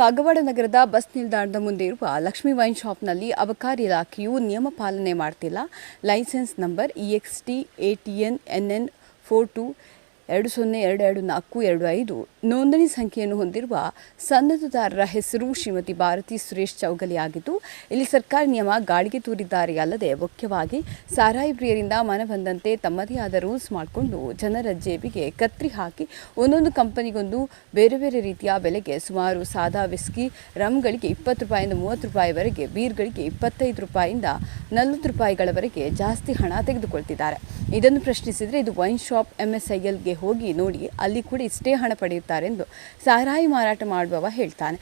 ಕಾಗವಾಡ ನಗರದ ಬಸ್ ನಿಲ್ದಾಣದ ಮುಂದೆ ಇರುವ ಲಕ್ಷ್ಮೀ ವೈನ್ ಶಾಪ್ನಲ್ಲಿ ಅಬಕಾರಿ ಇಲಾಖೆಯು ನಿಯಮ ಪಾಲನೆ ಮಾಡ್ತಿಲ್ಲ. License number EXT ATN NN 42202245 ನೋಂದಣಿ ಸಂಖ್ಯೆಯನ್ನು ಹೊಂದಿರುವ ಸನ್ನದುದಾರರ ಹೆಸರು ಶ್ರೀಮತಿ ಭಾರತಿ ಸುರೇಶ್ ಚೌಗಲಿ ಆಗಿದ್ದು, ಇಲ್ಲಿ ಸರ್ಕಾರಿ ನಿಯಮ ಗಾಳಿಗೆ ತೂರಿದ್ದಾರೆ. ಅಲ್ಲದೆ ಮುಖ್ಯವಾಗಿ ಸಾರಾಯಿ ಪ್ರಿಯರಿಂದ ಮನ ಬಂದಂತೆ ತಮ್ಮದೇ ಆದ ರೂಲ್ಸ್ ಮಾಡಿಕೊಂಡು ಜನರ ಜೇಬಿಗೆ ಕತ್ರಿ ಹಾಕಿ ಒಂದೊಂದು ಕಂಪನಿಗೊಂದು ಬೇರೆ ಬೇರೆ ರೀತಿಯ ಬೆಲೆಗೆ ಸುಮಾರು ಸಾದಾ ವಿಸ್ಕಿ ರಮ್ಗಳಿಗೆ 20 ರೂಪಾಯಿಂದ 30 ರೂಪಾಯಿವರೆಗೆ, ಬೀರ್ಗಳಿಗೆ 25 ರೂಪಾಯಿಂದ 40 ರೂಪಾಯಿಗಳವರೆಗೆ ಜಾಸ್ತಿ ಹಣ ತೆಗೆದುಕೊಳ್ತಿದ್ದಾರೆ. ಇದನ್ನು ಪ್ರಶ್ನಿಸಿದರೆ ಇದು ವೈನ್ ಶಾಪ್ MSILಗೆ ಹೋಗಿ ನೋಡಿ, ಅಲ್ಲಿ ಕೂಡ ಇಷ್ಟೇ ಹಣ ಪಡೆಯುತ್ತಾರೆ ಎಂದು ಸಾರಾಯಿ ಮಾರಾಟ ಮಾಡುವವ ಹೇಳ್ತಾನೆ.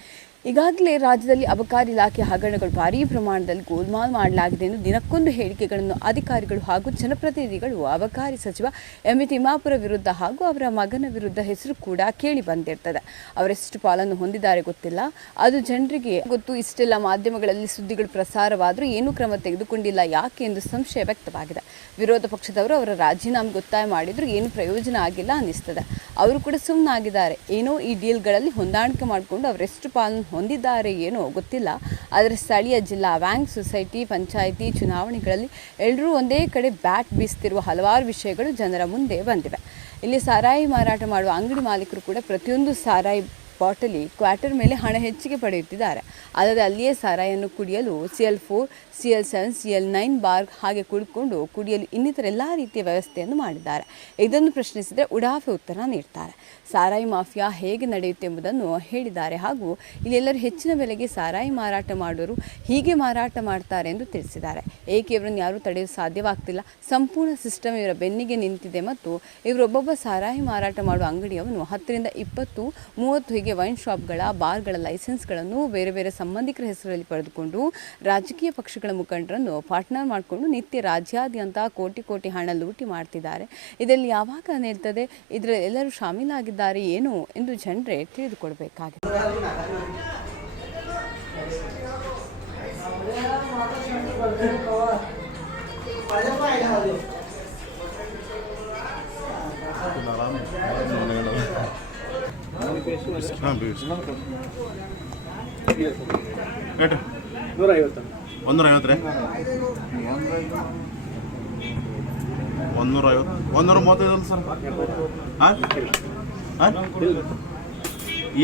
ಈಗಾಗಲೇ ರಾಜ್ಯದಲ್ಲಿ ಅಬಕಾರಿ ಇಲಾಖೆ ಹಗರಣಗಳು ಭಾರೀ ಪ್ರಮಾಣದಲ್ಲಿ ಗೋಲ್ಮಾಲ್ ಮಾಡಲಾಗಿದೆ ಎಂದು ದಿನಕ್ಕೊಂದು ಹೇಳಿಕೆಗಳನ್ನು ಅಧಿಕಾರಿಗಳು ಹಾಗೂ ಜನಪ್ರತಿನಿಧಿಗಳು ಅಬಕಾರಿ ಸಚಿವ MV ತಿಮ್ಮಾಪುರ ವಿರುದ್ಧ ಹಾಗೂ ಅವರ ಮಗನ ವಿರುದ್ಧ ಹೆಸರು ಕೂಡ ಕೇಳಿ ಬಂದಿರ್ತದೆ. ಅವರೆಷ್ಟು ಪಾಲನ್ನು ಹೊಂದಿದ್ದಾರೆ ಗೊತ್ತಿಲ್ಲ, ಅದು ಜನರಿಗೆ ಗೊತ್ತು. ಇಷ್ಟೆಲ್ಲ ಮಾಧ್ಯಮಗಳಲ್ಲಿ ಸುದ್ದಿಗಳು ಪ್ರಸಾರವಾದರೂ ಏನೂ ಕ್ರಮ ತೆಗೆದುಕೊಂಡಿಲ್ಲ ಯಾಕೆ ಎಂದು ಸಂಶಯ ವ್ಯಕ್ತವಾಗಿದೆ. ವಿರೋಧ ಪಕ್ಷದವರು ಅವರ ರಾಜೀನಾಮೆಗೆ ಒತ್ತಾಯ ಮಾಡಿದರೂ ಏನು ಪ್ರಯೋಜನ ಆಗಿಲ್ಲ ಅನ್ನಿಸ್ತದೆ. ಅವರು ಕೂಡ ಸುಮ್ಮನಾಗಿದ್ದಾರೆ. ಏನೋ ಈ ಡೀಲ್ಗಳಲ್ಲಿ ಹೊಂದಾಣಿಕೆ ಮಾಡಿಕೊಂಡು ಅವರೆಷ್ಟು ಪಾಲನ್ನು ಹೊಂದಿದ್ದಾರೆ ಏನೋ ಗೊತ್ತಿಲ್ಲ. ಆದರೆ ಸ್ಥಳೀಯ ಜಿಲ್ಲಾ ಬ್ಯಾಂಕ್, ಸೊಸೈಟಿ, ಪಂಚಾಯಿತಿ ಚುನಾವಣೆಗಳಲ್ಲಿ ಎಲ್ಲರೂ ಒಂದೇ ಕಡೆ ಬ್ಯಾಟ್ ಬೀಸ್ತಿರುವ ಹಲವಾರು ವಿಷಯಗಳು ಜನರ ಮುಂದೆ ಬಂದಿವೆ. ಇಲ್ಲಿ ಸಾರಾಯಿ ಮಾರಾಟ ಮಾಡುವ ಅಂಗಡಿ ಮಾಲೀಕರು ಕೂಡ ಪ್ರತಿಯೊಂದು ಸಾರಾಯಿ ಬಾಟಲಿ ಕ್ವಾರ್ಟರ್ ಮೇಲೆ ಹಣ ಹೆಚ್ಚಿಗೆ ಪಡೆಯುತ್ತಿದ್ದಾರೆ. ಅಲ್ಲದೆ ಅಲ್ಲಿಯೇ ಸಾರಾಯಿಯನ್ನು ಕುಡಿಯಲು CL4, CL7, CL9 ಬಾರ್ ಹಾಗೆ ಕುಡಿದುಕೊಂಡು ಕುಡಿಯಲು ಇನ್ನಿತರ ಎಲ್ಲ ರೀತಿಯ ವ್ಯವಸ್ಥೆಯನ್ನು ಮಾಡಿದ್ದಾರೆ. ಇದನ್ನು ಪ್ರಶ್ನಿಸಿದರೆ ಉಡಾಫೆ ಉತ್ತರ ನೀಡ್ತಾರೆ. ಸಾರಾಯಿ ಮಾಫಿಯಾ ಹೇಗೆ ನಡೆಯುತ್ತೆ ಎಂಬುದನ್ನು ಹೇಳಿದ್ದಾರೆ. ಹಾಗೂ ಇಲ್ಲೆಲ್ಲರೂ ಹೆಚ್ಚಿನ ಬೆಲೆಗೆ ಸಾರಾಯಿ ಮಾರಾಟ ಮಾಡೋರು ಹೀಗೆ ಮಾರಾಟ ಮಾಡ್ತಾರೆ ಎಂದು ತಿಳಿಸಿದ್ದಾರೆ. ಏಕೆ ಇವರನ್ನು ಯಾರೂ ತಡೆಯಲು ಸಾಧ್ಯವಾಗ್ತಿಲ್ಲ. ಸಂಪೂರ್ಣ ಸಿಸ್ಟಮ್ ಇವರ ಬೆನ್ನಿಗೆ ನಿಂತಿದೆ ಮತ್ತು ಇವರೊಬ್ಬೊಬ್ಬ ಸಾರಾಯಿ ಮಾರಾಟ ಮಾಡುವ ಅಂಗಡಿಯವನು 10 ರಿಂದ 20, 30 ಹೀಗೆ ವೈನ್ ಶಾಪ್ಗಳ, ಬಾರ್ಗಳ ಲೈಸೆನ್ಸ್ಗಳನ್ನು ಬೇರೆ ಬೇರೆ ಸಂಬಂಧಿಕರ ಹೆಸರಲ್ಲಿ ಪಡೆದುಕೊಂಡು ರಾಜಕೀಯ ಪಕ್ಷಗಳ ಮುಖಂಡರನ್ನು ಪಾರ್ಟ್ನರ್ ಮಾಡಿಕೊಂಡು ನಿತ್ಯ ರಾಜ್ಯಾದ್ಯಂತ ಕೋಟಿ ಹಣ ಲೂಟಿ ಮಾಡ್ತಿದ್ದಾರೆ. ಇದರಲ್ಲಿ ಯಾವಾಗ ನಿಲ್ತದೆ, ಇದರಲ್ಲಿ ಎಲ್ಲರೂ ಶಾಮೀಲಾಗಿದ್ದಾರೆ ಏನು ಎಂದು ಜನರೇ ತಿಳಿದುಕೊಳ್ಬೇಕಾಗಿದೆ.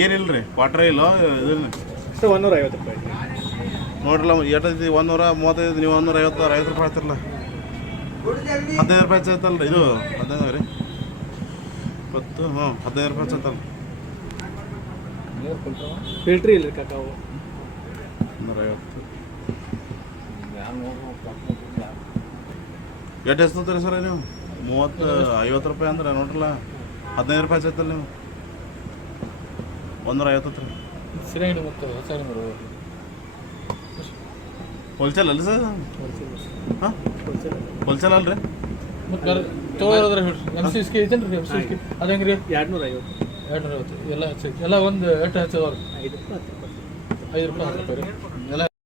ಏನಿಲ್ರಿ ಕ್ವಾರ್ಟರ್ ಇಲ್ಲ ಇದನ್ನ 150 ರೂಪಾಯಿ ನೋಡ್ರಲ್ಲ. ಎಷ್ಟೈತಿ 135, ನೀವು 150 ರೂಪಾಯಿ ಆಗ್ತಿರಲ್ಲ. 15 ರೂಪಾಯಿ ಆಯ್ತಲ್ಲ ಇದು 15 ರೀ 20 15 ರೂಪಾಯಿ ಆಯ್ತಲ್ಲ. ಫಿಲ್ಟ್ರಿ ಇಲ್ಲ ಕಾಕಾವು 150 ಎಷ್ಟು ಎಸ್ತಂತೀರಿ ಸರ್ ನೀವು? 50 ರೂಪಾಯಿ ಅಂದ್ರೆ ನೋಡ್ರಲ್ಲ 15 ರೂಪಾಯಿ ಆಯ್ತಲ್ಲ. ನೀವು 150 ಹೋಲ್ಸೇಲ್ ಅಲ್ಲ ಸರ್? ಹಾಂ ಹೋಲ್ಸೇಲ್ ಅಲ್ರಿ. MCSK ಐತೇನ್ರಿ? MCSK ಅದು ಹೆಂಗೆ ರೀ? 250 ಎಲ್ಲ ಒಂದು ಎಷ್ಟು ಹಚ್ಚದವ್ರಿ? 5 ರೂಪಾಯಿ 10 ರೂಪಾಯಿ ರೀ.